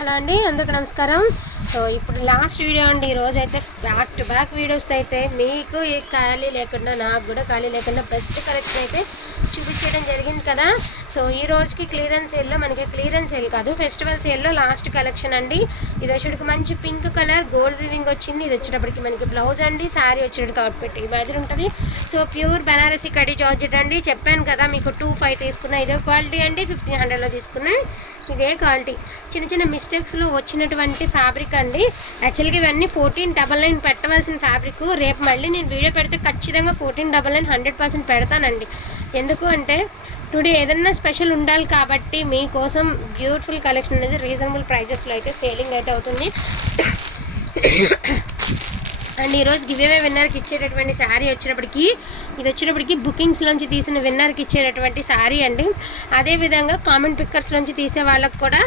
Hello అండి అందరికీ నమస్కారం. సో ఇప్పుడు లాస్ట్ వీడియో అండి ఈరోజు అయితే బ్యాక్ టు బ్యాక్ వీడియోస్ అయితే మీకు ఏ ఖాళీ లేకుండా నాకు కూడా ఖాళీ లేకుండా బెస్ట్ కలెక్షన్ అయితే చూపించడం జరిగింది కదా. సో ఈ రోజుకి క్లియరెన్స్ సేల్లో మనకి క్లియరెన్స్ సేల్ కాదు ఫెస్టివల్ సేల్లో లాస్ట్ కలెక్షన్ అండి. ఇది వచ్చేటికి మంచి పింక్ కలర్ గోల్డ్ వివింగ్ వచ్చింది. ఇది వచ్చేటప్పటికి మనకి బ్లౌజ్ అండి శారీ వచ్చేటప్పటికి అవుట్ఫిట్ ఈ మాదిరి ఉంటుంది. సో ప్యూర్ బనారసి కడి జార్జెట్ అండి. చెప్పాను కదా మీకు టూ ఫైవ్ తీసుకున్నా ఇదే క్వాలిటీ అండి ఫిఫ్టీన్ హండ్రెడ్లో తీసుకున్నా ఇదే క్వాలిటీ చిన్న చిన్న మిస్ మిస్టేక్స్లో వచ్చినటువంటి ఫ్యాబ్రిక్ అండి. యాక్చువల్గా ఇవన్నీ ఫోర్టీన్ డబల్ నైన్ పెట్టవలసిన ఫ్యాబ్రిక్. రేపు మళ్ళీ నేను వీడియో పెడితే ఖచ్చితంగా fourteen double nine hundred percent పెడతానండి. ఎందుకు అంటే టుడే ఏదన్నా స్పెషల్ ఉండాలి కాబట్టి మీకోసం బ్యూటిఫుల్ కలెక్షన్ అనేది రీజనబుల్ ప్రైజెస్లో అయితే సేలింగ్ అయితే అవుతుంది. అండ్ ఈరోజు గివేవే విన్నర్కి ఇచ్చేటటువంటి శారీ వచ్చినప్పటికీ ఇది వచ్చినప్పటికి బుకింగ్స్లోంచి తీసిన విన్నర్కి ఇచ్చేటటువంటి శారీ అండి. అదేవిధంగా కామెంట్ పిక్కర్స్లోంచి తీసే వాళ్ళకు కూడా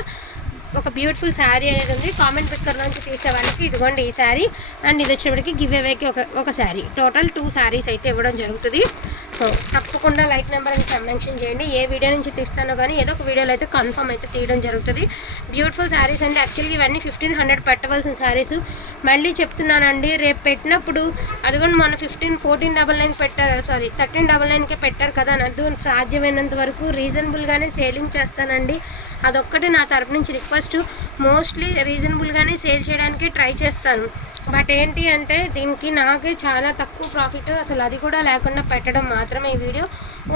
ఒక బ్యూటిఫుల్ శారీ అనేది ఉంది. కామెంట్ పిక్కర్ నుంచి తీసే వాళ్ళకి ఇదిగోండి ఈ శారీ అండ్ ఇది వచ్చేటప్పటికి గివ్ అవేకి ఒక ఒక శారీ టోటల్ టూ శారీస్ అయితే ఇవ్వడం జరుగుతుంది. సో తప్పకుండా లైక్ నెంబర్ అని మెన్షన్ చేయండి. ఏ వీడియో నుంచి తీస్తానో కానీ ఏదో ఒక వీడియోలో అయితే కన్ఫర్మ్ అయితే తీయడం జరుగుతుంది. బ్యూటిఫుల్ శారీస్ అండి. యాక్చువల్గా ఇవన్నీ ఫిఫ్టీన్ హండ్రెడ్ పెట్టవలసిన శారీస్ మళ్ళీ చెప్తున్నానండి రేపు పెట్టినప్పుడు అదిగోండి మొన్న ఫిఫ్టీన్ ఫోర్టీన్ డబల్ నైన్ పెట్టారు. సారీ థర్టీన్ డబల్ నైన్కే పెట్టారు కదా. నద్దు సాధ్యమైనంత వరకు రీజనబుల్గానే సేలింగ్ చేస్తానండి. అదొక్కటి నా తరపు నుంచి రిక్వెస్ట్ మోస్ట్లీ రీజనబుల్గానే సేల్ చేయడానికి ట్రై చేస్తాను. బట్ ఏంటి అంటే దీనికి నాకే చాలా తక్కువ ప్రాఫిట్. అసలు అది కూడా లేకుండా పెట్టడం మాత్రమే ఈ video.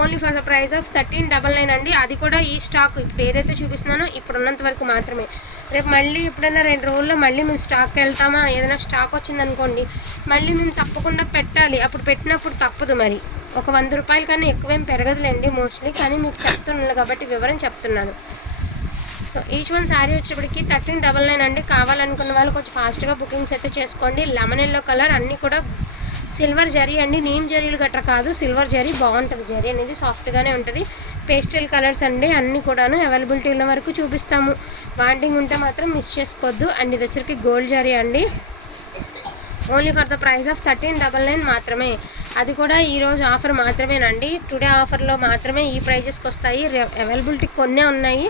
Only for the price of thirteen double nine అండి. అది కూడా ఈ స్టాక్ ఇప్పుడు ఏదైతే చూపిస్తున్నానో ఇప్పుడు ఉన్నంత వరకు మాత్రమే. రేపు మళ్ళీ ఎప్పుడైనా రెండు రోజుల్లో మళ్ళీ మేము స్టాక్ వెళ్తామా? ఏదైనా స్టాక్ వచ్చిందనుకోండి మళ్ళీ మేము తప్పకుండా పెట్టాలి. అప్పుడు పెట్టినప్పుడు తప్పదు మరి. ఒక వంద రూపాయల కన్నా ఎక్కువేం పెరగదులేండి మోస్ట్లీ. కానీ మీకు చెప్తున్నాను కాబట్టి వివరం చెప్తున్నాను. సో ఈచ్ వన్ శారీ వచ్చేప్పటికి థర్టీన్ డబల్ నైన్ అండి. కావాలనుకున్న వాళ్ళు కొంచెం ఫాస్ట్గా బుకింగ్స్ అయితే చేసుకోండి. లెమన్ ఎల్లో కలర్ అన్నీ కూడా సిల్వర్ జరీ అండి. నీమ్ జరీలు గట్రా కాదు సిల్వర్ జరీ బాగుంటుంది. జరీ అనేది సాఫ్ట్గానే ఉంటుంది. పేస్టల్ కలర్స్ అండి అన్నీ కూడాను అవైలబిలిటీ ఉన్న వరకు చూపిస్తాము. వాంటింగ్ ఉంటే మాత్రం మిస్ చేసుకోవద్దు. అండ్ ఇది వచ్చరికి గోల్డ్ జరీ అండి. Only for the price of thirteen double nine మాత్రమే. అది కూడా ఈరోజు ఆఫర్ మాత్రమేనండి. టుడే ఆఫర్లో మాత్రమే ఈ ప్రైజెస్కి వస్తాయి. అవైలబిలిటీ కొన్నే ఉన్నాయి.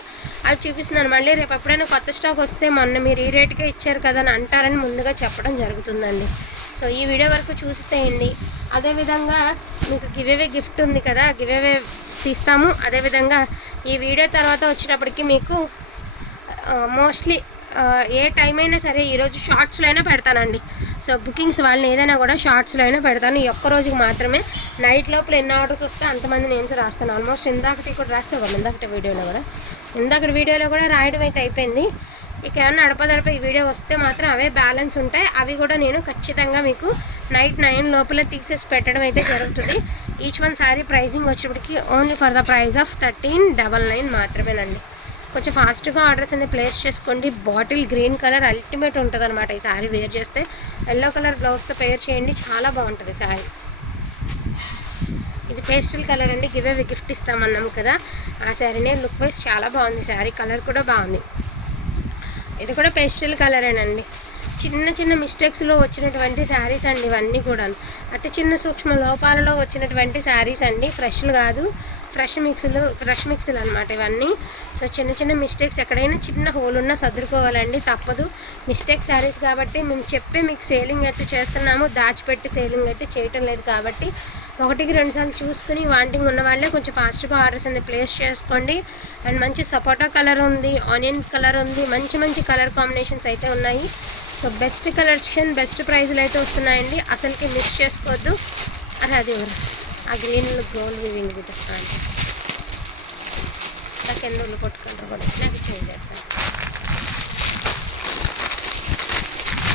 అది చూపిస్తున్నాను. మళ్ళీ రేపు ఎప్పుడైనా కొత్త స్టాక్ వస్తే మొన్న మీరు ఈ రేటుకే ఇచ్చారు కదా అని అంటారని ముందుగా చెప్పడం జరుగుతుందండి. సో ఈ వీడియో వరకు చూసేసేయండి. అదేవిధంగా మీకు గివేవే గిఫ్ట్ ఉంది కదా గివేవే తీస్తాము. అదేవిధంగా ఈ వీడియో తర్వాత వచ్చేటప్పటికి మీకు మోస్ట్లీ ఏ టైం అయినా సరే ఈరోజు షార్ట్స్లో అయినా పెడతానండి. సో బుకింగ్స్ వాళ్ళని ఏదైనా కూడా షార్ట్స్లో అయినా పెడతాను. ఈ ఒక్క రోజుకి మాత్రమే. నైట్ లోపల ఎన్ని ఆర్డర్స్ వస్తే అంతమంది నేమ్స్ రాస్తాను. ఆల్మోస్ట్ ఇందాకటి కూడా రాసేవాళ్ళు ఇందాకటి వీడియోలో కూడా. ఇందాకటి వీడియోలో కూడా రాయడం అయితే అయిపోయింది. ఇక ఏమన్నా అడపదడప ఈ వీడియో వస్తే మాత్రం అవే బ్యాలెన్స్ ఉంటాయి. అవి కూడా నేను ఖచ్చితంగా మీకు నైట్ నైన్ లోపల తీసేసి పెట్టడం అయితే జరుగుతుంది. ఈచ్ వన్ శారీ ప్రైజింగ్ వచ్చేప్పటికి only for the price of thirteen double nine మాత్రమేనండి. కొంచెం ఫాస్ట్గా ఆర్డర్స్ అన్ని ప్లేస్ చేసుకోండి. బాటిల్ గ్రీన్ కలర్ అల్టిమేట్ ఉంటుంది అనమాట ఈ శారీ వేర్ చేస్తే. ఎల్లో కలర్ బ్లౌజ్తో పేర్ చేయండి చాలా బాగుంటుంది శారీ. ఇది పేస్టల్ కలర్ అండి. గివే గిఫ్ట్ ఇస్తామన్నాము కదా. ఆ శారీనే లుక్ వైజ్ చాలా బాగుంది. శారీ కలర్ కూడా బాగుంది. ఇది కూడా పేస్టల్ కలరేనండి. చిన్న చిన్న మిస్టేక్స్లో వచ్చినటువంటి శారీస్ అండి ఇవన్నీ కూడా అతి చిన్న సూక్ష్మ లోపాలలో వచ్చినటువంటి శారీస్ అండి. ఫ్రెష్లు కాదు. ఫ్రెష్ మిక్సీలు ఫ్రెష్ మిక్సీలు అనమాట ఇవన్నీ. సో చిన్న చిన్న మిస్టేక్స్ ఎక్కడైనా చిన్న హోల్ ఉన్నా సర్దుకోవాలండి తప్పదు. మిస్టేక్ శారీస్ కాబట్టి మేము చెప్పే మీకు సేలింగ్ అయితే చేస్తున్నాము దాచిపెట్టి సేలింగ్ అయితే చేయటం లేదు కాబట్టి. ఒకటికి రెండుసార్లు చూసుకుని వాంటింగ్ ఉన్న వాళ్ళే కొంచెం ఫాస్ట్గా ఆర్డర్స్ అన్ని ప్లేస్ చేసుకోండి. అండ్ మంచి సపోటా కలర్ ఉంది ఆనియన్ కలర్ ఉంది మంచి మంచి కలర్ కాంబినేషన్స్ అయితే ఉన్నాయి. సో బెస్ట్ కలెక్షన్ బెస్ట్ ప్రైజ్లు అయితే వస్తున్నాయండి. అసలుకి మిస్ చేసుకోవద్దు. అరే అది ఎవరు ఆ గ్రీన్ గోల్డ్ వివింగ్ ఇది అంటే. నాకు ఎన్నోళ్ళు కొట్టుకుంటారు కూడా నాకు చేంజ్ చేస్తాను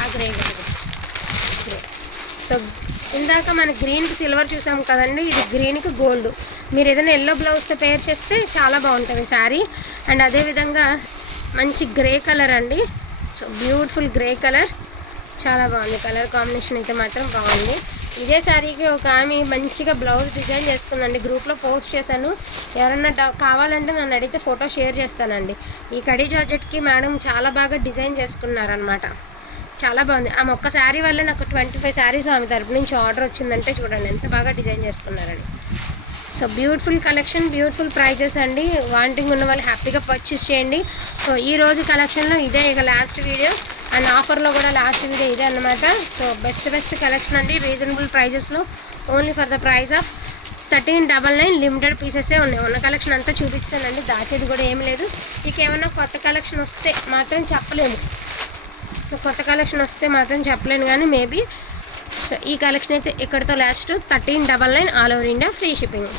ఆ గ్రే గ్రే. సో ఇందాక మన గ్రీన్కి సిల్వర్ చూసాం కదండి ఇది గ్రీన్కి గోల్డ్. మీరు ఏదైనా ఎల్లో బ్లౌజ్తో పేర్ చేస్తే చాలా బాగుంటుంది శారీ. అండ్ అదేవిధంగా మంచి గ్రే కలర్ అండి. So beautiful grey colour. చాలా బాగుంది. కలర్ కాంబినేషన్ అయితే మాత్రం బాగుంది. ఇదే శారీకి ఒక ఆమె మంచిగా బ్లౌజ్ డిజైన్ చేసుకుందండి. గ్రూప్లో పోస్ట్ చేశాను. ఎవరన్నా డౌ కావాలంటే నన్ను అడిగితే ఫోటో షేర్ చేస్తానండి. ఈ కడీ జార్జెట్కి మేడం చాలా బాగా డిజైన్ చేసుకున్నారనమాట చాలా బాగుంది. ఆమె ఒక్క శారీ వల్ల నాకు ట్వంటీ ఫైవ్ శారీస్ ఆమె తరపు నుంచి ఆర్డర్ వచ్చిందంటే చూడండి ఎంత బాగా డిజైన్ చేసుకున్నారని. So beautiful collection beautiful prices అండి. వాంటింగ్ ఉన్న వాళ్ళు హ్యాపీగా పర్చేస్ చేయండి. సో ఈ రోజు కలెక్షన్లో ఇదే ఇక లాస్ట్ వీడియో అండ్ ఆఫర్లో కూడా లాస్ట్ వీడియో ఇదే అనమాట సో బెస్ట్ బెస్ట్ కలెక్షన్ అండి. రీజనబుల్ ప్రైజెస్లో only for the price of thirteen double nine limited పీసెసే ఉన్నాయి. ఉన్న కలెక్షన్ అంతా చూపిస్తానండి. దాచేది కూడా ఏం లేదు. ఇక ఏమన్నా కొత్త కలెక్షన్ వస్తే మాత్రం చెప్పలేము. సో కొత్త కలెక్షన్ వస్తే మాత్రం చెప్పలేను కానీ మేబీ సో ఈ కలెక్షన్ అయితే ఇక్కడితో last. Thirteen double nine all over India free shipping.